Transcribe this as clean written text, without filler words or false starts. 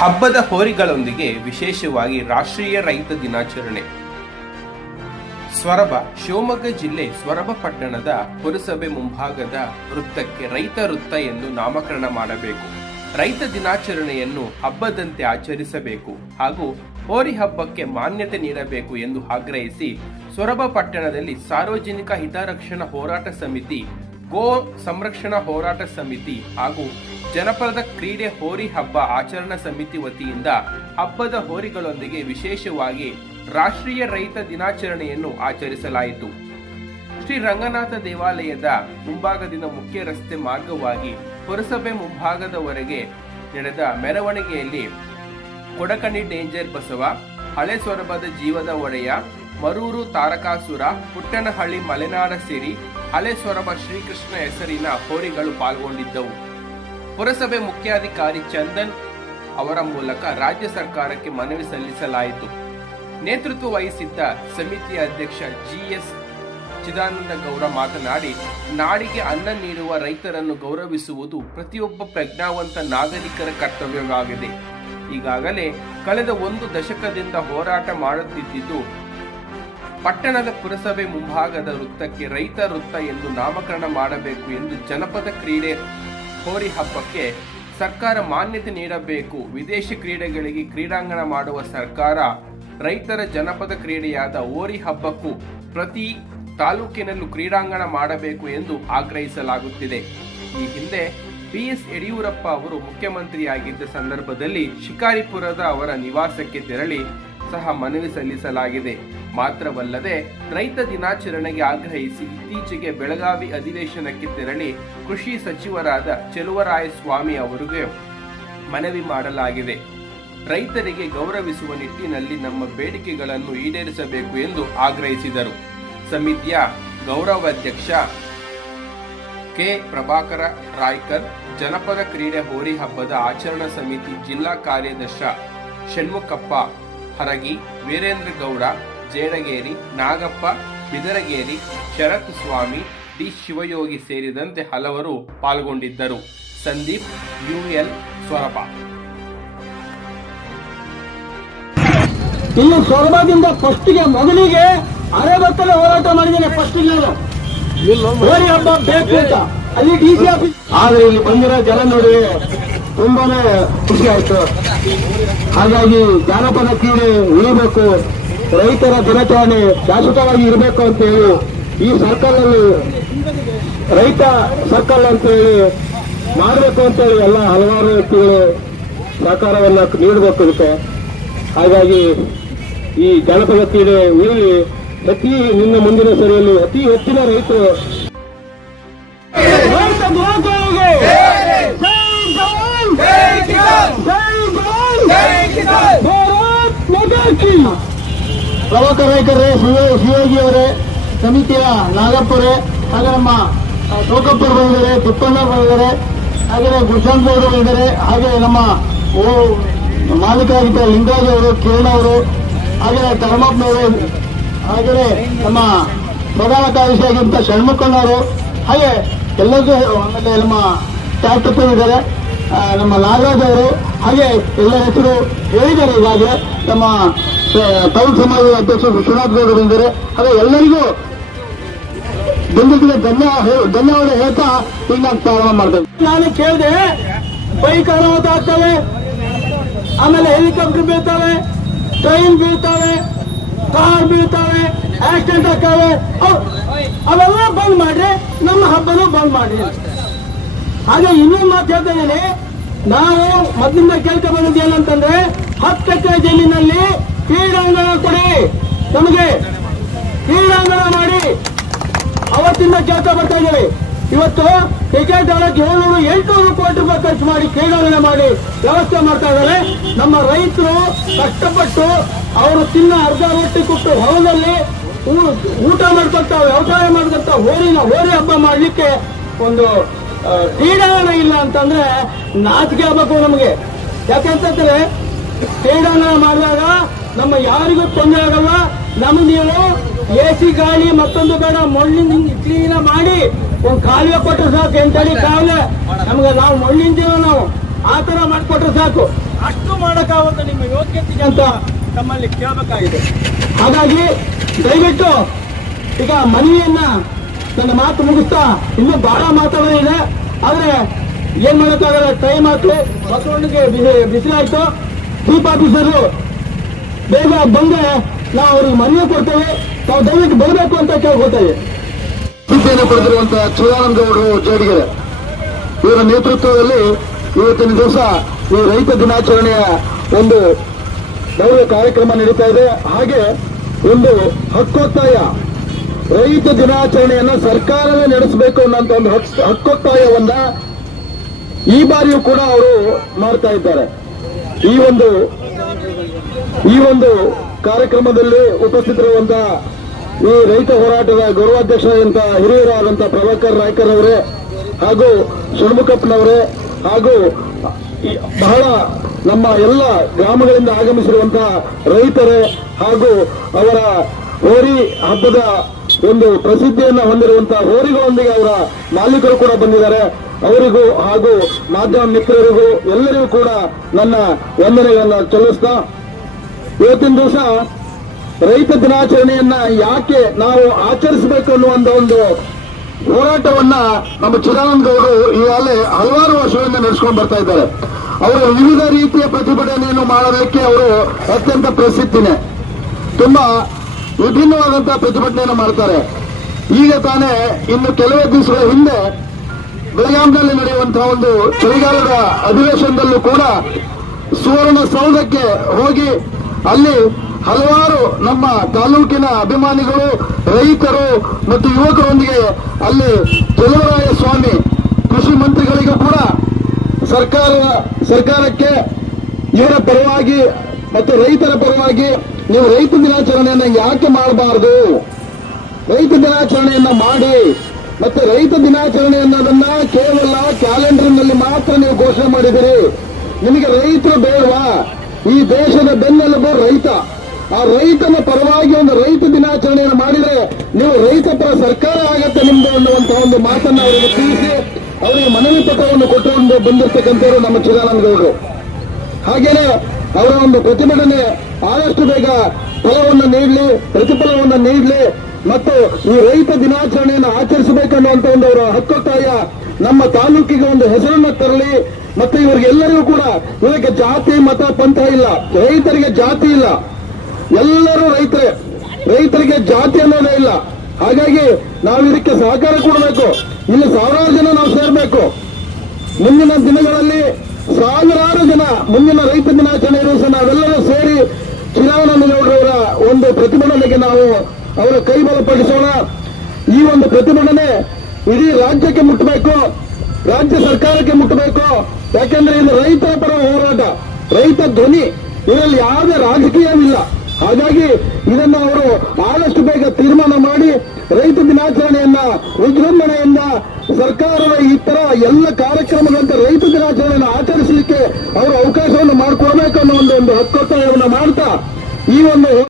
ಹಬ್ಬದ ಹೋರಿಗಳೊಂದಿಗೆ ವಿಶೇಷವಾಗಿ ರಾಷ್ಟ್ರೀಯ ರೈತ ದಿನಾಚರಣೆ. ಸ್ವರಬ ಶಿವಮೊಗ್ಗ ಜಿಲ್ಲೆ ಸ್ವರಬ ಪಟ್ಟಣದ ಪುರಸಭೆ ಮುಂಭಾಗದ ವೃತ್ತಕ್ಕೆ ರೈತ ವೃತ್ತ ಎಂದು ನಾಮಕರಣ ಮಾಡಬೇಕು. ರೈತ ದಿನಾಚರಣೆಯನ್ನು ಹಬ್ಬದಂತೆ ಆಚರಿಸಬೇಕು ಹಾಗೂ ಹೋರಿ ಹಬ್ಬಕ್ಕೆ ಮಾನ್ಯತೆ ನೀಡಬೇಕು ಎಂದು ಆಗ್ರಹಿಸಿ ಸ್ವರಬ ಪಟ್ಟಣದಲ್ಲಿ ಸಾರ್ವಜನಿಕ ಹಿತರಕ್ಷಣಾ ಹೋರಾಟ ಸಮಿತಿ, ಗೋ ಸಂರಕ್ಷಣಾ ಹೋರಾಟ ಸಮಿತಿ ಹಾಗೂ ಜನಪದ ಕ್ರೀಡೆ ಹೋರಿ ಹಬ್ಬ ಆಚರಣಾ ಸಮಿತಿ ವತಿಯಿಂದ ಹಬ್ಬದ ಹೋರಿಗಳೊಂದಿಗೆ ವಿಶೇಷವಾಗಿ ರಾಷ್ಟ್ರೀಯ ರೈತ ದಿನಾಚರಣೆಯನ್ನು ಆಚರಿಸಲಾಯಿತು. ಶ್ರೀ ರಂಗನಾಥ ದೇವಾಲಯದ ಮುಂಭಾಗದಿಂದ ಮುಖ್ಯ ರಸ್ತೆ ಮಾರ್ಗವಾಗಿ ಪುರಸಭೆ ಮುಂಭಾಗದವರೆಗೆ ನಡೆದ ಮೆರವಣಿಗೆಯಲ್ಲಿ ಕೊಡಕಣಿ ಡೇಂಜರ್ ಬಸವ, ಹಳೆ ಸೊರಬದ ಜೀವದ ಒಡೆಯ, ಮರೂರು ತಾರಕಾಸುರ, ಪುಟ್ಟನಹಳ್ಳಿ ಮಲೆನಾಡ ಸಿರಿ, ಹಳೆ ಸೊರಬ ಶ್ರೀಕೃಷ್ಣ ಹೆಸರಿನ ಹೋರಿಗಳು ಪಾಲ್ಗೊಂಡಿದ್ದವು. ಪುರಸಭೆ ಮುಖ್ಯಾಧಿಕಾರಿ ಚಂದನ್ ಅವರ ಮೂಲಕ ರಾಜ್ಯ ಸರ್ಕಾರಕ್ಕೆ ಮನವಿ ಸಲ್ಲಿಸಲಾಯಿತು. ನೇತೃತ್ವ ವಹಿಸಿದ್ದ ಸಮಿತಿಯ ಅಧ್ಯಕ್ಷ ಜಿಎಸ್ ಚಿದಾನಂದ ಗೌಡ ಮಾತನಾಡಿ, ನಾಡಿಗೆ ಅನ್ನ ನೀಡುವ ರೈತರನ್ನು ಗೌರವಿಸುವುದು ಪ್ರತಿಯೊಬ್ಬ ಪ್ರಜ್ಞಾವಂತ ನಾಗರಿಕರ ಕರ್ತವ್ಯವಾಗಿದೆ. ಈಗಾಗಲೇ ಕಳೆದ 1 ದಶಕದಿಂದ ಹೋರಾಟ ಮಾಡುತ್ತಿದ್ದು ಪಟ್ಟಣದ ಪುರಸಭೆ ಮುಂಭಾಗದ ವೃತ್ತಕ್ಕೆ ರೈತ ವೃತ್ತ ಎಂದು ನಾಮಕರಣ ಮಾಡಬೇಕು ಎಂದು ಜನಪದ ಕ್ರೀಡೆ ಹೋರಿ ಹಬ್ಬಕ್ಕೆ ಸರ್ಕಾರ ಮಾನ್ಯತೆ ನೀಡಬೇಕು. ವಿದೇಶಿ ಕ್ರೀಡೆಗಳಿಗೆ ಕ್ರೀಡಾಂಗಣ ಮಾಡುವ ಸರ್ಕಾರ ರೈತರ ಜನಪದ ಕ್ರೀಡೆಯಾದ ಹೋರಿ ಹಬ್ಬಕ್ಕೂ ಪ್ರತಿ ತಾಲೂಕಿನಲ್ಲೂ ಕ್ರೀಡಾಂಗಣ ಮಾಡಬೇಕು ಎಂದು ಆಗ್ರಹಿಸಲಾಗುತ್ತಿದೆ. ಈ ಹಿಂದೆ ಬಿಎಸ್ ಯಡಿಯೂರಪ್ಪ ಅವರು ಮುಖ್ಯಮಂತ್ರಿಯಾಗಿದ್ದ ಸಂದರ್ಭದಲ್ಲಿ ಶಿಕಾರಿಪುರದ ಅವರ ನಿವಾಸಕ್ಕೆ ತೆರಳಿ ಸಹ ಮನವಿ ಸಲ್ಲಿಸಲಾಗಿದೆ. ಮಾತ್ರವಲ್ಲದೆ ರೈತ ದಿನಾಚರಣೆಗೆ ಆಗ್ರಹಿಸಿ ಇತ್ತೀಚೆಗೆ ಬೆಳಗಾವಿ ಅಧಿವೇಶನಕ್ಕೆ ತೆರಳಿ ಕೃಷಿ ಸಚಿವರಾದ ಚೆಲುವರಾಯಸ್ವಾಮಿ ಅವರಿಗೆ ಮನವಿ ಮಾಡಲಾಗಿದೆ. ರೈತರಿಗೆ ಗೌರವಿಸುವ ನಿಟ್ಟಿನಲ್ಲಿ ನಮ್ಮ ಬೇಡಿಕೆಗಳನ್ನು ಈಡೇರಿಸಬೇಕು ಎಂದು ಆಗ್ರಹಿಸಿದರು. ಸಮಿತಿಯ ಗೌರವಾಧ್ಯಕ್ಷ ಕೆ ಪ್ರಭಾಕರ ರಾಯ್ಕರ್, ಜನಪದ ಕ್ರೀಡೆ ಹೋರಿ ಹಬ್ಬದ ಆಚರಣಾ ಸಮಿತಿ ಜಿಲ್ಲಾ ಕಾರ್ಯದರ್ಶಿ ಷಣ್ಮುಖಪ್ಪ ಹರಗಿ, ವೀರೇಂದ್ರ ಗೌಡ ಜೇಡಗೇರಿ, ನಾಗಪ್ಪ ಬಿದರಗೇರಿ, ಶರತ್ ಸ್ವಾಮಿ, ಡಿ ಶಿವಯೋಗಿ ಸೇರಿದಂತೆ ಹಲವರು ಪಾಲ್ಗೊಂಡಿದ್ದರು. ಸಂದೀಪ್, ಯುಎಲ್, ಸ್ವರಬ. ಇಲ್ಲಿ ಸ್ವರಬದಿಂದ ಫಸ್ಟ್ಗೆ ಮೊದಲಿಗೆ ಅರೆಬತ್ತಲೆ ಹೋರಾಟ ಮಾಡಿದ್ದೇನೆ. ಫಸ್ಟ್ಗೆ ಹೋರಿ ಹಬ್ಬ ಬೇಕು ಅಂತ ಅಲ್ಲಿ ಡಿಸಿ ಆಫೀಸ್. ಆದ್ರೆ ಇಲ್ಲಿ ಬಂದಿರೋ ಜನ ನೋಡಿ ತುಂಬಾನೇ ಖುಷಿ ಆಯ್ತು. ಹಾಗಾಗಿ ಜಾನಪದ ಕ್ರೀಡೆ ಉಳಿಬೇಕು, ರೈತರ ದಿನಾಚರಣೆ ಶಾಶ್ವತವಾಗಿ ಇರಬೇಕು ಅಂತ ಹೇಳಿ ಈ ಸರ್ಕಲ್ನಲ್ಲಿ ರೈತ ಸರ್ಕಲ್ ಅಂತ ಹೇಳಿ ಮಾಡಬೇಕು ಅಂತ ಹೇಳಿ ಎಲ್ಲ ಹಲವಾರು ವ್ಯಕ್ತಿಗಳು ಸಹಕಾರವನ್ನ ನೀಡಬೇಕು ಇದಕ್ಕೆ. ಹಾಗಾಗಿ ಈ ಜಾನಪದ ಕ್ರೀಡೆ ಉಳಿಲಿ, ಅತಿ ನಿನ್ನ ಮುಂದಿನ ಸರಿಯಲ್ಲಿ ಅತಿ ಹೆಚ್ಚಿನ ರೈತರು ಪ್ರಭಾಕರ್ ರಾಯ್ಕರೇ, ಶಿವಯೋಗಿ ಅವರೇ, ಸಮಿತಿಯ ನಾಗಪ್ಪರೇ, ಹಾಗೆ ನಮ್ಮ ಟೋಕಪ್ಪರು ಬಂದಿದ್ದಾರೆ, ತಿಪ್ಪಣ್ಣ ಬಂದಿದ್ದಾರೆ, ಹಾಗೆ ಗುರುಶಾಂತ್ ಅವರು ಬಂದಿದ್ದಾರೆ, ಹಾಗೆ ನಮ್ಮ ಮಾಲೀಕರಾಗಿದ್ದ ಲಿಂಗರಾಜ್ ಅವರು, ಕಿರಣ್ ಅವರು, ಹಾಗೆ ಧರ್ಮಪ್ಪನವರು, ಹಾಗೆ ನಮ್ಮ ಪ್ರಧಾನ ಕಾರ್ಯದರ್ಶಿಯಾಗಿದ್ದ ಷಣ್ಮುಖಣ್ಣವರು, ಹಾಗೆ ಎಲ್ಲರಿಗೂ, ಆಮೇಲೆ ನಮ್ಮ ಟ್ಯಾಕ್ಟರ್ ಇದ್ದಾರೆ, ನಮ್ಮ ನಾಗರಾಜ್ ಅವರು, ಹಾಗೆ ಎಲ್ಲ ಹೆಸರು ಹೇಳಿದ್ದಾರೆ. ಈಗಾಗಲೇ ನಮ್ಮ ತೌಲ್ ಸಮಾಜದ ಅಧ್ಯಕ್ಷ ವಿಶ್ವನಾಥ್ ಗೌಡ ಬಂದಿದ್ದಾರೆ. ಹಾಗೆ ಎಲ್ಲರಿಗೂ ಬಂದಿದ್ದಕ್ಕೆ ಧನ್ಯವಾದ ಹೇಳ್ತಾ ಈಗ ನಾನು ಪ್ರಾರಂಭ ಮಾಡ್ತೇವೆ. ನಾನು ಕೇಳಿದೆ, ಬೈಕ್ ಅನಾಹುತ ಆಗ್ತವೆ, ಆಮೇಲೆ ಹೆಲಿಕಾಪ್ಟರ್ ಬೀಳ್ತವೆ, ಟ್ರೈನ್ ಬೀಳ್ತವೆ, ಕಾರ್ ಬೀಳ್ತವೆ, ಆಕ್ಸಿಡೆಂಟ್ ಆಗ್ತವೆ, ಅವೆಲ್ಲ ಬಂದ್ ಮಾಡ್ರಿ, ನಮ್ಮ ಹಬ್ಬನೂ ಬಂದ್ ಮಾಡ್ರಿ. ಹಾಗೆ ಇನ್ನೊಂದು ಮಾತು ಹೇಳ್ತಾ ಇದ್ದೀನಿ, ನಾವು ಮೊದಲಿಂದ ಕೇಳ್ಕೊಂಡ್ ಬಂದಿದ್ದು ಏನಂತಂದ್ರೆ 10 ಎಕರೆ ಜಮೀನಲ್ಲಿ ಕ್ರೀಡಾಂಗಣ ಕೊಡಿ, ನಮಗೆ ಕ್ರೀಡಾಂಗಣ ಮಾಡಿ ಅವತ್ತಿಂದ ಕೇಳ್ತಾ ಬರ್ತಾ ಇದ್ದೀವಿ. ಇವತ್ತು ಕ್ರಿಕೆಟ್ ಆಡಕ್ಕೆ 700-800 ಕೋಟಿ ರೂಪಾಯಿ ಖರ್ಚು ಮಾಡಿ ಕ್ರೀಡಾಂಗಣ ಮಾಡಿ ವ್ಯವಸ್ಥೆ ಮಾಡ್ತಾ ಇದ್ದಾರೆ. ನಮ್ಮ ರೈತರು ಕಷ್ಟಪಟ್ಟು ಅವರು ತಿನ್ನ ಅರ್ಧ ರೊಟ್ಟಿ ಕೊಟ್ಟು ಹೊಲದಲ್ಲಿ ಊಟ ಮಾಡ್ಕೊಂತ ವ್ಯವಸಾಯ ಮಾಡ್ಕೊಂತ ಹೋರಿ ಹಬ್ಬ ಮಾಡ್ಲಿಕ್ಕೆ ಒಂದು ಕ್ರೀಡಾಂಗಣ ಇಲ್ಲ ಅಂತಂದ್ರೆ ನಾಚಿಕೆ ಆಗ್ಬೇಕು ನಮಗೆ. ಯಾಕೆಂತಂದ್ರೆ ಕ್ರೀಡಾಂಗಣ ಮಾಡಿದಾಗ ನಮ್ಮ ಯಾರಿಗೂ ತೊಂದರೆ ಆಗಲ್ಲ. ನಮ್ಗೆ ನೀವು ಎಸಿ ಗಾಳಿ ಮತ್ತೊಂದು ಬೇಡ, ಮಣ್ಣಿನ ಕ್ಲೀನ್ ಮಾಡಿ ಒಂದು ಕಾಲುವೆ ಕೊಟ್ಟರೆ ಸಾಕು. ಎಂಟಡಿ ಕಾಲುವೆ ನಮ್ಗೆ ನಾವು ಮಣ್ಣಿನ ಜೀವ, ನಾವು ಆ ತರ ಮಾಡಿಕೊಟ್ರೆ ಸಾಕು. ಅಷ್ಟು ಮಾಡೋಕ್ಕಾಗುತ್ತೆ ನಿಮ್ಮ ಯೋಗ್ಯತೆಗೆ ಅಂತ ತಮ್ಮಲ್ಲಿ ಕೇಳಬೇಕಾಗಿದೆ. ಹಾಗಾಗಿ ದಯವಿಟ್ಟು ಈಗ ಮನವಿಯನ್ನ ನನ್ನ ಮಾತು ಮುಗಿಸ್ತಾ ಇನ್ನೂ ಬಹಳ ಮಾತಾಡೋದಿದೆ. ಆದ್ರೆ ಏನ್ ಮಾಡೋಕ್ಕಾಗಲ್ಲ, ಟೈಮ್ ಆಯ್ತು, ಬಸವಣ್ಣಗೆ ಬಿಸಿಲಾಯ್ತು. ಚೀಫ್ ಆಫೀಸರು ಬೇಗ ಬಂದ್ರೆ ನಾವು ಅವ್ರಿಗೆ ಮನವಿ ಕೊಡ್ತೇವೆ, ತಾವು ದಯವಿಟ್ಟು ಬರಬೇಕು ಅಂತ ಕೇಳ್ಕೊತೇವೆ. ಸುದ್ದಿಯನ್ನು ಪಡೆದಿರುವಂತಹ ಚಿದಾನಂದಗೌಡರು ಜೇಡಿಗೆರೆ ಇವರ ನೇತೃತ್ವದಲ್ಲಿ ಇವತ್ತಿನ ದಿವಸ ಈ ರೈತ ದಿನಾಚರಣೆಯ ಒಂದು ಭವ್ಯ ಕಾರ್ಯಕ್ರಮ ನಡೀತಾ ಇದೆ. ಹಾಗೆ ಒಂದು ಹಕ್ಕೊತ್ತಾಯ ರೈತ ದಿನಾಚರಣೆಯನ್ನ ಸರ್ಕಾರವೇ ನಡೆಸಬೇಕು ಅನ್ನೋಂಥ ಒಂದು ಹಕ್ಕೊತ್ತಾಯವನ್ನ ಈ ಬಾರಿಯೂ ಕೂಡ ಅವರು ಮಾಡ್ತಾ ಇದ್ದಾರೆ. ಈ ಒಂದು ಕಾರ್ಯಕ್ರಮದಲ್ಲಿ ಉಪಸ್ಥಿತರಿರುವಂತಹ ಈ ರೈತ ಹೋರಾಟದ ಗೌರವಾಧ್ಯಕ್ಷರಾದಂತಹ ಹಿರಿಯರಾದಂತಹ ಪ್ರಭಾಕರ್ ನಾಯ್ಕರ್ ಅವರೇ ಹಾಗೂ ಷಣ್ಮುಖಪ್ಪನವರೇ ಹಾಗೂ ಬಹಳ ನಮ್ಮ ಎಲ್ಲ ಗ್ರಾಮಗಳಿಂದ ಆಗಮಿಸಿರುವಂತಹ ರೈತರೇ ಹಾಗೂ ಅವರ ಹೋರಿ ಹಬ್ಬದ ಒಂದು ಪ್ರಸಿದ್ಧಿಯನ್ನು ಹೊಂದಿರುವಂತಹ ಹೋರಿಗಳೊಂದಿಗೆ ಅವರ ಮಾಲೀಕರು ಕೂಡ ಬಂದಿದ್ದಾರೆ. ಅವರಿಗೂ ಹಾಗೂ ಮಾಧ್ಯಮ ಮಿತ್ರರಿಗೂ ಎಲ್ಲರಿಗೂ ಕೂಡ ನನ್ನ ವಂದನೆಗಳನ್ನು ಸಲ್ಲಿಸ್ತಾ ಇವತ್ತಿನ ದಿವಸ ರೈತ ದಿನಾಚರಣೆಯನ್ನ ಯಾಕೆ ನಾವು ಆಚರಿಸಬೇಕು ಅನ್ನುವಂತ ಒಂದು ಹೋರಾಟವನ್ನ ನಮ್ಮ ಚಿದಾನಂದಗೌಡರು ಈಗಾಗಲೇ ಹಲವಾರು ವರ್ಷಗಳಿಂದ ನಡೆಸ್ಕೊಂಡು ಬರ್ತಾ ಇದ್ದಾರೆ. ಅವರು ವಿವಿಧ ರೀತಿಯ ಪ್ರತಿಭಟನೆಯನ್ನು ಮಾಡೋದಕ್ಕೆ ಅವರು ಅತ್ಯಂತ ಪ್ರಸಿದ್ಧಿನೇ, ತುಂಬಾ ವಿಭಿನ್ನವಾದಂತಹ ಪ್ರತಿಭಟನೆಯನ್ನು ಮಾಡ್ತಾರೆ. ಈಗ ತಾನೇ ಇನ್ನು ಕೆಲವೇ ದಿವಸಗಳ ಹಿಂದೆ ಬೆಳಗಾಂನಲ್ಲಿ ನಡೆಯುವಂತಹ ಒಂದು ಚಳಿಗಾಲದ ಅಧಿವೇಶನದಲ್ಲೂ ಕೂಡ ಸುವರ್ಣಸೌಧಕ್ಕೆ ಹೋಗಿ ಅಲ್ಲಿ ಹಲವಾರು ನಮ್ಮ ತಾಲೂಕಿನ ಅಭಿಮಾನಿಗಳು, ರೈತರು ಮತ್ತು ಯುವಕರೊಂದಿಗೆ ಅಲ್ಲಿ ಚಲುವರಾಯ ಸ್ವಾಮಿ ಕೃಷಿ ಮಂತ್ರಿಗಳಿಗೂ ಕೂಡ ಸರ್ಕಾರಕ್ಕೆ ಇವರ ಪರವಾಗಿ ಮತ್ತು ರೈತರ ಪರವಾಗಿ ನೀವು ರೈತ ದಿನಾಚರಣೆಯನ್ನ ಯಾಕೆ ಮಾಡಬಾರದು, ರೈತ ದಿನಾಚರಣೆಯನ್ನ ಮಾಡಿ, ಮತ್ತೆ ರೈತ ದಿನಾಚರಣೆ ಅನ್ನೋದನ್ನ ಕೇವಲ ಕ್ಯಾಲೆಂಡರ್ನಲ್ಲಿ ಮಾತ್ರ ನೀವು ಘೋಷಣೆ ಮಾಡಿದಿರಿ. ನಿಮಗೆ ರೈತರು ಬೇಡವಾ? ಈ ದೇಶದ ಬೆನ್ನೆಲುಬು ರೈತ. ಆ ರೈತನ ಪರವಾಗಿ ಒಂದು ರೈತ ದಿನಾಚರಣೆಯನ್ನು ಮಾಡಿದ್ರೆ ನೀವು ರೈತ ಪರ ಸರ್ಕಾರ ಆಗತ್ತೆ ನಿಮ್ದು ಅನ್ನುವಂತಹ ಒಂದು ಮಾತನ್ನ ಅವರಿಗೆ ತಿಳಿಸಿ ಅವರಿಗೆ ಮನವಿ ಪತ್ರವನ್ನು ಕೊಟ್ಟುಕೊಂಡು ಬಂದಿರತಕ್ಕಂಥವರು ನಮ್ಮ ಚಿದಾನಂದಗೌಡರು. ಹಾಗೇನೆ ಅವರ ಒಂದು ಪ್ರತಿಭಟನೆ ಆದಷ್ಟು ಬೇಗ ಫಲವನ್ನು ನೀಡಲಿ, ಪ್ರತಿಫಲವನ್ನು ನೀಡಲಿ ಮತ್ತು ಈ ರೈತ ದಿನಾಚರಣೆಯನ್ನು ಆಚರಿಸಬೇಕನ್ನುವಂತ ಒಂದು ಅವರ ಹಕ್ಕೊತ್ತಾಯ ನಮ್ಮ ತಾಲೂಕಿಗೆ ಒಂದು ಹೆಸರನ್ನು ತರಲಿ. ಮತ್ತೆ ಇವರಿಗೆಲ್ಲರಿಗೂ ಕೂಡ ಇವರಿಗೆ ಜಾತಿ ಮತ ಪಂಥ ಇಲ್ಲ, ರೈತರಿಗೆ ಜಾತಿ ಇಲ್ಲ, ಎಲ್ಲರೂ ರೈತರಿಗೆ ಜಾತಿ ಅನ್ನೋದೇ ಇಲ್ಲ. ಹಾಗಾಗಿ ನಾವು ಇದಕ್ಕೆ ಸಹಕಾರ ಕೊಡಬೇಕು. ಇಲ್ಲಿ ಸಾವಿರಾರು ಜನ ನಾವು ಸೇರಬೇಕು. ಮುಂದಿನ ದಿನಗಳಲ್ಲಿ ಸಾವಿರಾರು ಜನ ಮುಂದಿನ ರೈತ ದಿನಾಚರಣೆ ದಿವಸ ನಾವೆಲ್ಲರೂ ಸೇರಿ ಚಿದಾನಂದಗೌಡರವರ ಒಂದು ಪ್ರತಿಭಟನೆಗೆ ನಾವು ಅವರ ಕೈ ಬಲಪಡಿಸೋಣ. ಈ ಒಂದು ಪ್ರತಿಭಟನೆ ಇಡೀ ರಾಜ್ಯಕ್ಕೆ ಮುಟ್ಟಬೇಕು, ರಾಜ್ಯ ಸರ್ಕಾರಕ್ಕೆ ಮುಟ್ಟಬೇಕು. ಯಾಕೆಂದ್ರೆ ಇದು ರೈತರ ಪರ ಹೋರಾಟ, ರೈತ ಧ್ವನಿ, ಇದರಲ್ಲಿ ಯಾವುದೇ ರಾಜಕೀಯವಿಲ್ಲ. ಹಾಗಾಗಿ ಇದನ್ನು ಅವರು ಆದಷ್ಟು ಬೇಗ ತೀರ್ಮಾನ ಮಾಡಿ ರೈತ ದಿನಾಚರಣೆಯನ್ನ ವಿಜೃಂಭಣೆಯಿಂದ ಸರ್ಕಾರದ ಈ ತರ ಎಲ್ಲ ಕಾರ್ಯಕ್ರಮಗಳಂತೆ ರೈತ ದಿನಾಚರಣೆಯನ್ನು ಆಚರಿಸಲಿಕ್ಕೆ ಅವರು ಅವಕಾಶವನ್ನು ಮಾಡಿಕೊಡ್ಬೇಕು ಅನ್ನೋ ಒಂದು ಹಕ್ಕೊತ್ತಾಯವನ್ನು ಮಾಡ್ತಾ ಈ ಒಂದು